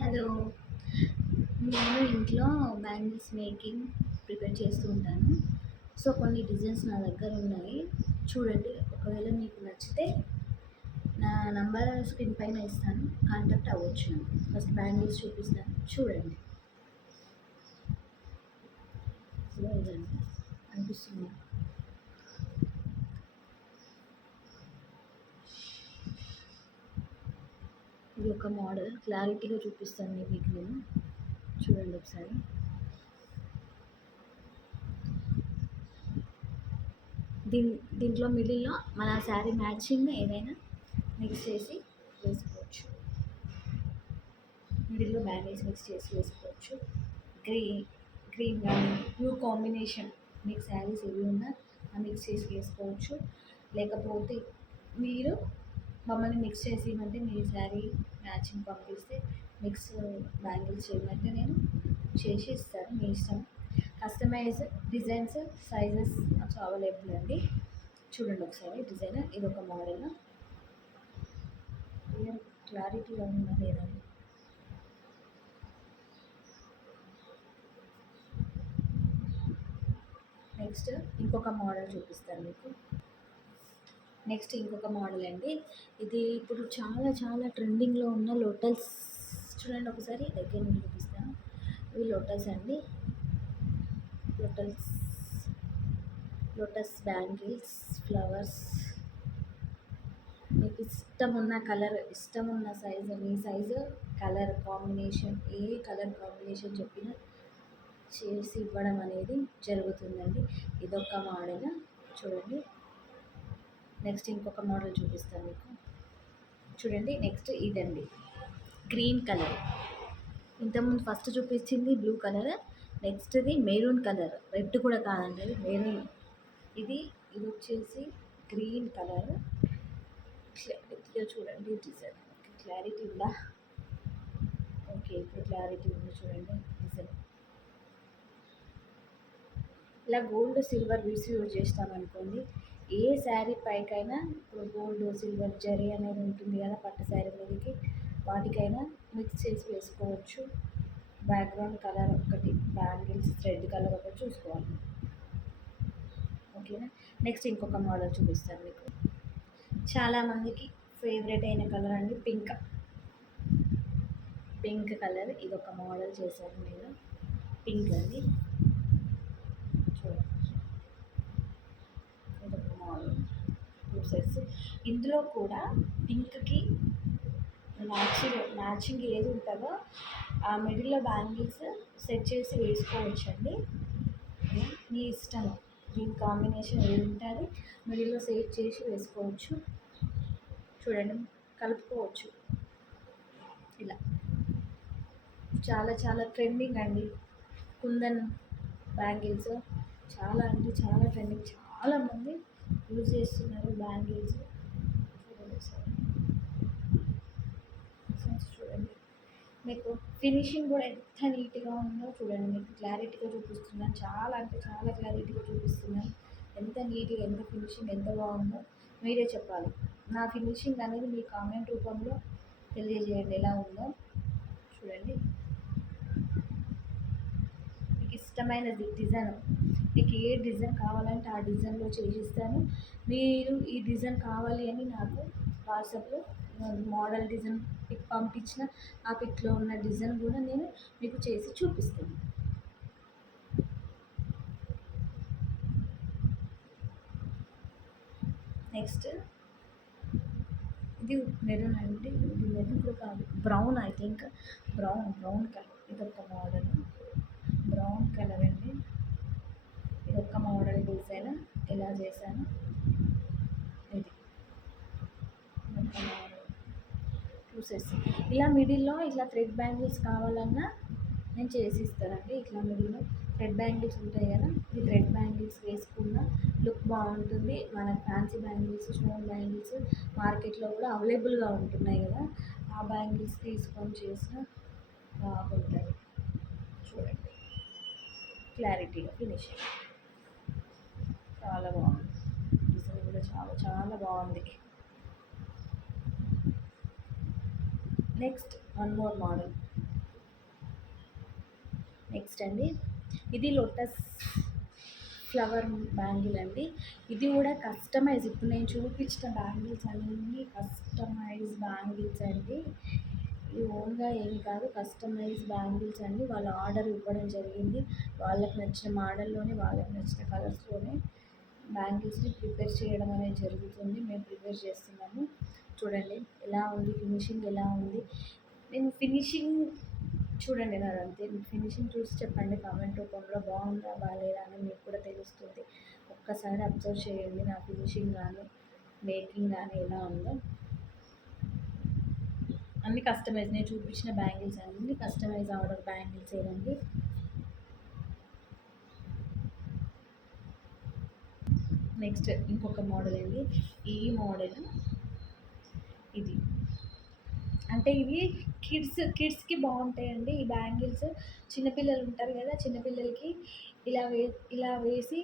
Hello. నేను ఇంట్లో bangles making prepare చేస్తూ ఉంటాను. సో కొన్ని డిజైన్స్ నా దగ్గర ఉన్నాయి. చూడండి, ఒకవేళ మీకు నచ్చితే నా నంబర్ స్క్రీన్ పైన ఇస్తాను, కాంటాక్ట్ అవ్వచ్చు. ఫస్ట్ బ్యాంగిల్స్ చూపిస్తాను, చూడండి. సో ఇదండి, అనిపిస్తుంది. ఇది ఒక మోడల్, క్లారిటీగా చూపిస్తాను మీకు నేను. చూడండి ఒకసారి. దీంట్లో మిడిల్లో మన శారీ మ్యాచింగ్ ఏదైనా మిక్స్ చేసి వేసుకోవచ్చు. మిడిల్లో బ్యాంగిల్స్ మిక్స్ చేసి వేసుకోవచ్చు. గ్రీన్ కానీ బ్లూ కాంబినేషన్ మీకు శారీస్ ఏవి ఉన్నా మిక్స్ చేసి వేసుకోవచ్చు. లేకపోతే మీరు మమ్మల్ని మిక్స్ చేసి ఇవ్వమంటే మీ శారీ మ్యాచింగ్ పంపిస్తే మిక్స్ బ్యాంగిల్స్ చేయమంటే నేను చేసి ఇస్తాను, మీ ఇష్టం. కస్టమైజ్ డిజైన్స్ సైజెస్ అవైలబుల్ అండి. చూడండి ఒకసారి డిజైన్. ఇది ఒక మోడల్. క్లారిటీగా ఉందా లేదా? నెక్స్ట్ ఇంకొక మోడల్ చూపిస్తాను మీకు. నెక్స్ట్ ఇంకొక మోడల్ అండి. ఇది ఇప్పుడు చాలా చాలా ట్రెండింగ్లో ఉన్న లోటస్. చూడండి ఒకసారి దగ్గర నుండి చూపిస్తాను. ఇవి లోటస్ అండి. Lotus bangles, flowers. మీకు ఇష్టం ఉన్న కలర్, ఇష్టం ఉన్న సైజు, మీ సైజు కలర్ కాంబినేషన్, ఏ కలర్ కాంబినేషన్ చెప్పినా చేసి ఇవ్వడం అనేది జరుగుతుందండి. ఇదొక మోడల్. చూడండి. నెక్స్ట్ ఇంకొక మోడల్ చూపిస్తాను మీకు. చూడండి. నెక్స్ట్ ఇదండి, గ్రీన్ కలర్. ఇంతకుముందు ఫస్ట్ చూపించింది బ్లూ కలర్. నెక్స్ట్ది మెరూన్ కలర్. రెడ్ కూడా కాదండి, అది మెరూన్. ఇది వచ్చేసి గ్రీన్ కలర్. క్లారిటీగా చూడండి డిజైన్. క్లారిటీ ఉందా? ఓకే, ఇప్పుడు క్లారిటీ ఉంది. చూడండి డిజైన్. ఇలా గోల్డ్ సిల్వర్ బీడ్స్ యూజ్ చేస్తామనుకోండి, ఏ శారీ పైకైనా ఇప్పుడు గోల్డ్ సిల్వర్ జరీ అనేది ఉంటుంది కదా పట్టు శారీ మీదకి, వాటికైనా మిక్స్ చేసి వేసుకోవచ్చు. బ్యాక్గ్రౌండ్ కలర్ ఒకటి, బ్యాంగిల్స్ థ్రెడ్ కలర్ ఒకటి చూసుకోవాలి. ఓకేనా. నెక్స్ట్ ఇంకొక మోడల్ చూపిస్తాను మీకు. చాలామందికి ఫేవరెట్ అయిన కలర్ అండి, పింక్ కలర్. ఇది ఒక మోడల్ చేశాను నేను, పింక్ అండి. ఇదొక మోడల్, టూ సెట్స్. ఇందులో కూడా పింక్కి మ్యాచింగ్ ఏది ఉంటుందో ఆ మిడిల్లో బ్యాంగిల్స్ సెట్ చేసి వేసుకోవచ్చండి. మీ ఇష్టం, దీని కాంబినేషన్ ఏది ఉంటుంది మిడిల్లో సెట్ చేసి వేసుకోవచ్చు. చూడండి, కలుపుకోవచ్చు ఇలా. చాలా చాలా ట్రెండింగ్ అండి కుందన్ బ్యాంగిల్స్. చాలా అంటే చాలా ట్రెండింగ్, చాలామంది యూజ్ చేస్తున్నారు బ్యాంగిల్స్. చూడండి సార్, చూడండి. మీకు ఫినిషింగ్ కూడా ఎంత నీట్గా ఉందో చూడండి. మీకు క్లారిటీగా చూపిస్తున్నాను, చాలా అంటే చాలా క్లారిటీగా చూపిస్తున్నాను. ఎంత నీట్గా, ఎంత ఫినిషింగ్ ఎంత బాగుందో మీరే చెప్పాలి. నా ఫినిషింగ్ అనేది మీ కామెంట్ రూపంలో తెలియజేయండి ఎలా ఉందో. చూడండి, మీకు ఇష్టమైన డిజైన్, మీకు ఏ డిజైన్ కావాలంటే ఆ డిజైన్లో చేసిస్తాను. మీరు ఈ డిజైన్ కావాలి అని నాకు వాట్సాప్లో మోడల్ డిజైన్ పిక్ పంపించిన ఆ పిక్లో ఉన్న డిజైన్ కూడా నేను మీకు చేసి చూపిస్తాను. నెక్స్ట్ ఇది మెరూన్ అండి. ఇది మెరూన్ కూడా కాదు, brown, I think brown colour. ఇదొక మోడల్, బ్రౌన్ కలర్ అండి. ఇదొక మోడల్ డిజైన్ ఎలా చేశాను. ఇది ఒక మోడల్, టూ సెట్స్. ఇలా మిడిల్లో ఇట్లా థ్రెడ్ బ్యాంగిల్స్ కావాలన్నా నేను చేసి ఇస్తానండి. ఇట్లా మిడిల్లో థ్రెడ్ బ్యాంగిల్స్ ఉంటాయి కదా, ఈ థ్రెడ్ బ్యాంగిల్స్ వేసుకున్న లుక్ బాగుంటుంది. మన ఫ్యాన్సీ బ్యాంగిల్స్, స్టోన్ బ్యాంగిల్స్ మార్కెట్లో కూడా అవైలబుల్గా ఉంటున్నాయి కదా, ఆ బ్యాంగిల్స్ తీసుకొని చేసిన బాగుంటుంది. చూడండి, క్లారిటీగా ఫినిషింగ్ చాలా బాగుంది. డిజైన్ కూడా చాలా చాలా బాగుంది. Next one more model. Next అండి, ఇది లోటస్ ఫ్లవర్ బ్యాంగిల్ అండి. ఇది కూడా కస్టమైజ్, ఇప్పుడు నేను చూపించిన బ్యాంగిల్స్ అన్నీ కస్టమైజ్ బ్యాంగిల్స్ అండి. ఇది ఓన్గా ఏం కాదు, కస్టమైజ్ బ్యాంగిల్స్ అండి. వాళ్ళు ఆర్డర్ ఇవ్వడం జరిగింది, వాళ్ళకి నచ్చిన మోడల్లోనే, వాళ్ళకి నచ్చిన కలర్స్లోనే బ్యాంగిల్స్ని ప్రిపేర్ చేయడం అనేది జరుగుతుంది. మేము ప్రిపేర్ చేస్తున్నాము. చూడండి ఎలా ఉంది, ఫినిషింగ్ ఎలా ఉంది. నేను ఫినిషింగ్ చూడండి నాదంతే, ఫినిషింగ్ చూసి చెప్పండి కామెంట్ రూపంలో, బాగుందా బాగాలేదా అని మీకు కూడా తెలుస్తుంది. ఒక్కసారి అబ్జర్వ్ చేయండి నా ఫినిషింగ్ కానీ మేకింగ్ కానీ ఎలా ఉందో. అన్ని కస్టమైజ్, నేను చూపించిన బ్యాంగిల్స్ అన్ని కస్టమైజ్ ఆర్డర్ బ్యాంగిల్స్ ఏనండి. నెక్స్ట్ ఇంకొక మోడల్ అండి. ఈ మోడల్ ఇది అంటే ఇవి కిడ్స్కి బాగుంటాయండి ఈ బ్యాంగిల్స్. చిన్నపిల్లలు ఉంటారు కదా, చిన్నపిల్లలకి ఇలా వేసి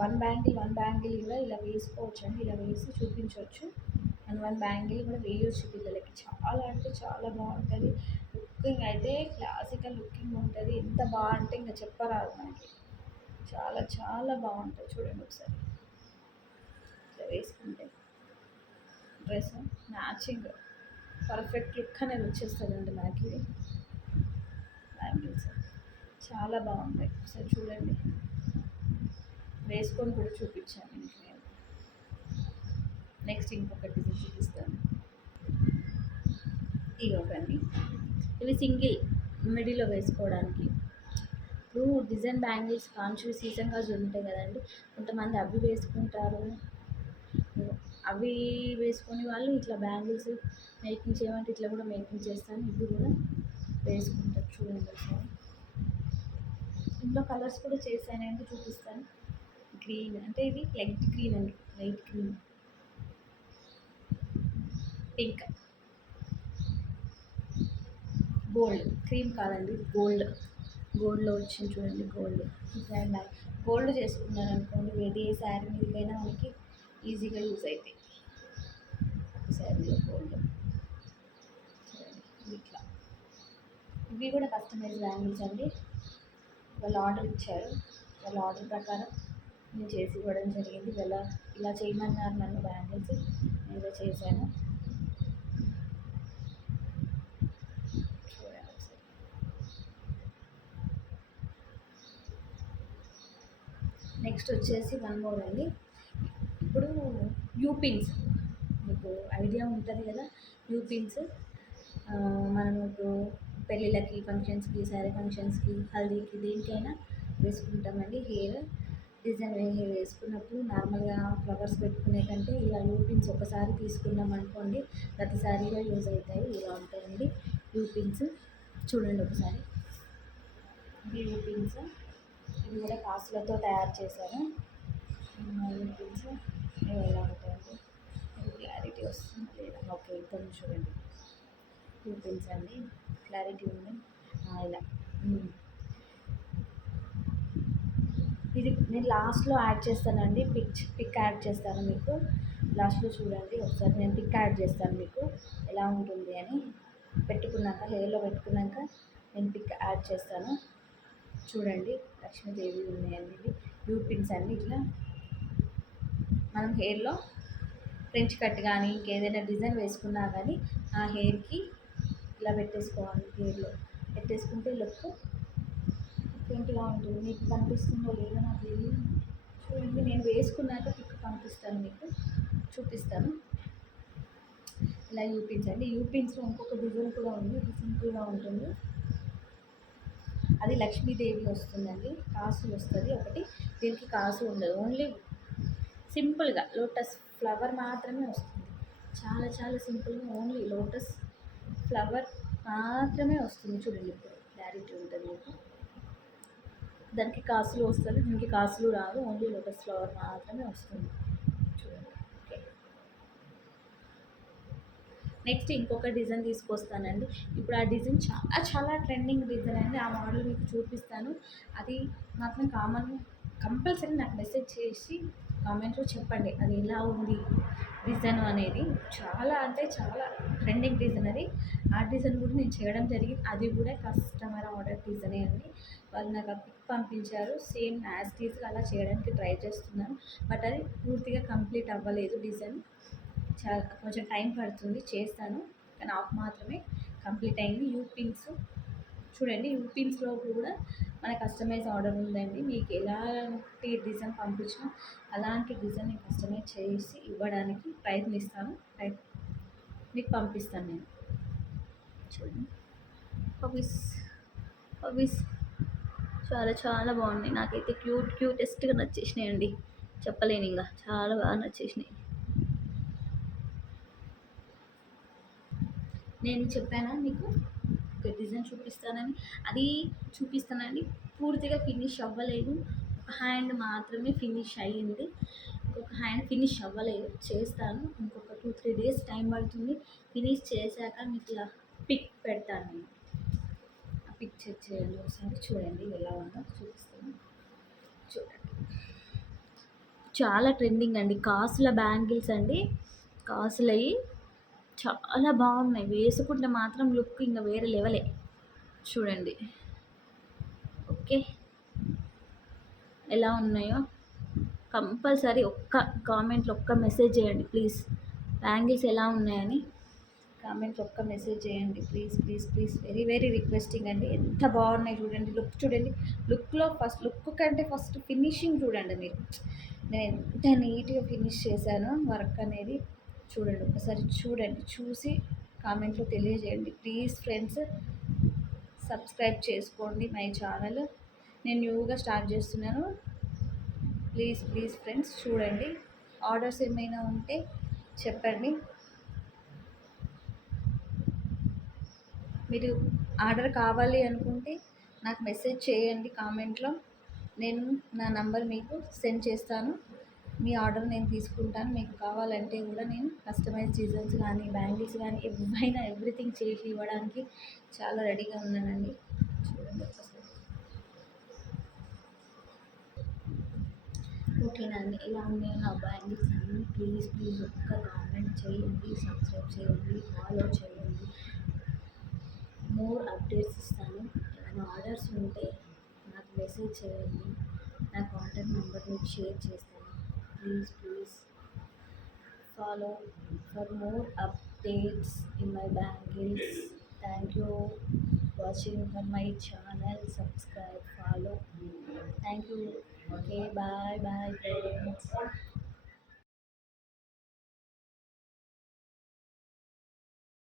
వన్ బ్యాంగిల్ కూడా ఇలా వేసుకోవచ్చు అండి. ఇలా వేసి చూపించవచ్చు. వన్ బ్యాంగిల్ కూడా వేయొచ్చు పిల్లలకి. చాలా అంటే చాలా బాగుంటుంది. లుకింగ్ అయితే క్లాసికల్ లుకింగ్ ఉంటుంది. ఎంత బాగుంటే ఇంకా చెప్పరాదు మనకి. చాలా చాలా బాగుంటుంది. చూడండి ఒకసారి ఇట్లా వేసుకుంటే డ్రెస్ మ్యాచింగ్ పర్ఫెక్ట్ లుక్ అనేది వచ్చేస్తుందండి మనకి. బ్యాంగిల్స్ చాలా బాగుంటాయి. ఒకసారి చూడండి, వేసుకొని కూడా చూపించాను ఇంక నేను. నెక్స్ట్ ఇంకొకటి చూపిస్తాను. ఇవ్వండి, ఇవి సింగిల్ మిడిల్లో వేసుకోవడానికి. ఇప్పుడు డిజైన్ బ్యాంగిల్స్ కాంచు సీజన్ గాజులు ఉంటాయి కదండి, కొంతమంది అవి వేసుకుంటారు. అవి వేసుకొని వాళ్ళు ఇట్లా బ్యాంగిల్స్ మేకింగ్ చేయమంటే ఇట్లా కూడా మేకింగ్ చేస్తాను. ఇవి కూడా వేసుకుంటారు. చూడండి ఒకసారి. ఇందులో కలర్స్ కూడా చేశానండి, చూపిస్తాను. గ్రీన్ అంటే ఇది లైట్ గ్రీన్ అండి, light green, pink, gold, cream కాదండి గోల్డ్లో వచ్చింది చూడండి. గోల్డ్ చేసుకున్నాను అనుకోండి, ఏ శారీ మీదకైనా మనకి ఈజీగా యూజ్ అవుతాయి. శారీలో గోల్డ్ చూడండి ఇట్లా. ఇవి కూడా కస్టమైజ్ బ్యాంగిల్స్ అండి. వాళ్ళు ఆర్డర్ ఇచ్చారు, వాళ్ళ ఆర్డర్ ప్రకారం నేను చేసి ఇవ్వడం జరిగింది. ఇలా చేయమన్నారు నన్ను బ్యాంగిల్స్, నేను ఇలా చేశాను. నెక్స్ట్ వచ్చేసి వన్ మోర్ అండి. ఇప్పుడు యూపిన్స్ మీకు ఐడియా ఉంటుంది కదా. యూపిన్స్ మనం ఇప్పుడు పెళ్ళిళ్ళకి, ఫంక్షన్స్కి, శారీ ఫంక్షన్స్కి, హల్దీకి, దేనికైనా వేసుకుంటామండి. హెయిర్ హెయిర్ వేసుకున్నప్పుడు నార్మల్గా ఫ్లవర్స్ పెట్టుకునే కంటే ఇలా యూపిన్స్ ఒకసారి తీసుకున్నాం అనుకోండి, ప్రతిసారిగా యూజ్ అవుతాయి. ఇలా ఉంటాయండి యూపిన్స్. చూడండి ఒకసారి. ఇది యూపిన్స్, ఇది కూడా కాసులతో తయారు చేశాను. యూపిన్స్ ఎలా ఉంటాయండి, క్లారిటీ వస్తుంది లేదా? ఓకే, ఇక్కడ చూడండి. యూపిన్స్ అండి, క్లారిటీ ఉంది. ఇలా ఇది నేను లాస్ట్లో యాడ్ చేస్తానండి, పిక్ యాడ్ చేస్తాను మీకు. లాస్ట్లో చూడండి ఒకసారి, నేను పిక్ యాడ్ చేస్తాను మీకు ఎలా ఉంటుంది అని. పెట్టుకున్నాక, హెయిర్లో పెట్టుకున్నాక నేను పిక్ యాడ్ చేస్తాను. చూడండి, లక్ష్మీదేవి ఉన్నాయండి. ఇవి యూపిన్స్ అండి. ఇట్లా మనం హెయిర్లో ఫ్రెంచ్ కట్ కానీ ఇంకేదైనా డిజైన్ వేసుకున్నా కానీ ఆ హెయిర్కి ఇలా పెట్టేసుకోవాలి. హెయిర్లో పెట్టేసుకుంటే లుక్ డిఫరెంట్గా ఉంటుంది. మీకు కనిపిస్తుందో లేదో నాకు తెలియదు. చూడండి, నేను వేసుకున్నాక పిక్ పంపిస్తాను, మీకు చూపిస్తాను. ఇలా యూపిన్స్ అండి. యూపిన్స్లో ఇంకొక డిజైన్ కూడా ఉంది, ఇది సింపుల్గా ఉంటుంది. అది లక్ష్మీదేవి వస్తుందండి, కాసు వస్తుంది ఒకటి. దీనికి కాసు ఉండదు, ఓన్లీ సింపుల్గా లోటస్ ఫ్లవర్ మాత్రమే వస్తుంది. చాలా చాలా సింపుల్గా ఓన్లీ లోటస్ ఫ్లవర్ మాత్రమే వస్తుంది. చూడండి, ఇప్పుడు క్లారిటీ ఉంటుంది మీకు. దానికి కాసులు వస్తుంది, దీనికి కాసులు రాదు, ఓన్లీ లోటస్ ఫ్లవర్ మాత్రమే వస్తుంది. చూడండి. ఓకే, నెక్స్ట్ ఇంకొక డిజైన్ తీసుకొస్తానండి. ఇప్పుడు ఆ డిజైన్ చాలా చాలా ట్రెండింగ్ డిజైన్ అండి. ఆ మోడల్ మీకు చూపిస్తాను. అది మాత్రం కంపల్సరీ నాకు మెసేజ్ చేసి కామెంట్లో చెప్పండి అది ఎలా ఉంది డిజైన్ అనేది చాలా అంటే చాలా ట్రెండింగ్ డిజైన్ అది. ఆ డిజైన్ కూడా నేను చేయడం జరిగింది. అది కూడా కస్టమర్ ఆర్డర్ డిజైనే అండి. వాళ్ళు నాకు ఆ పిక్ పంపించారు. సేమ్ యాజ్ టీజ్గా అలా చేయడానికి ట్రై చేస్తున్నాను. బట్ అది పూర్తిగా కంప్లీట్ అవ్వలేదు డిజైన్. చాలా కొంచెం టైం పడుతుంది, చేస్తాను. కానీ హాఫ్ మాత్రమే కంప్లీట్ అయింది. పిన్స్ చూడండి, పిన్స్లో కూడా మన కస్టమైజ్ ఆర్డర్ ఉందండి. మీకు ఎలాంటి డిజైన్ పంపించినా అలాంటి డిజైన్ నేను కస్టమైజ్ చేసి ఇవ్వడానికి ప్రయత్నిస్తాను. మీకు పంపిస్తాను నేను. చూడండి, పపీస్ పపీస్ చాలా చాలా బాగున్నాయి. నాకైతే క్యూటెస్ట్గా నచ్చేసినాయండి. చెప్పలేను, ఇంకా చాలా బాగా నచ్చేసినాయి. నేను చెప్పానా మీకు ఒక డిజైన్ చూపిస్తానని? అది చూపిస్తానండి. పూర్తిగా ఫినిష్ అవ్వలేదు. ఒక హ్యాండ్ మాత్రమే ఫినిష్ అయ్యింది. ఇంకొక హ్యాండ్ ఫినిష్ అవ్వలేదు. చేస్తాను, ఇంకొక 2-3 డేస్ టైం పడుతుంది. ఫినిష్ చేశాక మీకు ఇలా పిక్ పెడతాను నేను. ఆ పిక్ చెక్ చేయండి ఒకసారి, చూడండి ఎలా ఉందో చూపిస్తాను. చూడండి, చాలా ట్రెండింగ్ అండి. కాసుల బ్యాంగిల్స్ అండి, కాసులవి చాలా బాగున్నాయి. వేసుకుంటే మాత్రం లుక్ ఇంకా వేరే లెవెలే. చూడండి, ఓకే, ఎలా ఉన్నాయో కంపల్సరీ ఒక్క కామెంట్లో ఒక్క మెసేజ్ చేయండి ప్లీజ్. బ్యాంగిల్స్ ఎలా ఉన్నాయని కామెంట్లో ఒక్క మెసేజ్ చేయండి please please please. Very very requesting అండి. ఎంత బాగున్నాయి చూడండి, లుక్ చూడండి. లుక్లో ఫస్ట్ లుక్ కంటే ఫస్ట్ ఫినిషింగ్ చూడండి మీరు. నేను ఎంత నీట్గా ఫినిష్ చేశానో వర్క్ అనేది. చూడండి, ఒకసారి చూడండి, చూసి కామెంట్లో తెలియజేయండి ప్లీజ్ ఫ్రెండ్స్. సబ్స్క్రైబ్ చేసుకోండి మై ఛానల్. నేను న్యూగా స్టార్ట్ చేస్తున్నాను. ప్లీజ్ ప్లీజ్ ఫ్రెండ్స్ చూడండి. ఆర్డర్స్ ఏమైనా ఉంటే చెప్పండి. మీరు ఆర్డర్ కావాలి అనుకుంటే నాకు మెసేజ్ చేయండి కామెంట్లో. నేను నా నంబర్ మీకు సెండ్ చేస్తాను. మీ ఆర్డర్ నేను తీసుకుంటాను. మీకు కావాలంటే కూడా నేను కస్టమైజ్ డిజైన్స్ కానీ బ్యాంగిల్స్ కానీ ఏవైనా ఎవ్రీథింగ్ చేసి ఇవ్వడానికి చాలా రెడీగా ఉన్నానండి. చూడండి ఒకసారి. ఓకేనా అండి, ఇలా ఉన్నాయి నా బ్యాంగిల్స్ అన్నీ. ప్లీజ్ ప్లీజ్ ఒక్క కామెంట్ చేయండి, సబ్స్క్రైబ్ చేయండి, ఫాలో చేయండి. మోర్ అప్డేట్స్ ఇస్తాను. ఏమైనా ఆర్డర్స్ ఉంటే నాకు మెసేజ్ చేయండి. నా కాంటాక్ట్ నెంబర్ మీకు షేర్ చేస్తాను. Please please follow for more updates in my bangles. Thank you watching for my channel. Subscribe, follow. Thank you. Okay, bye bye friends.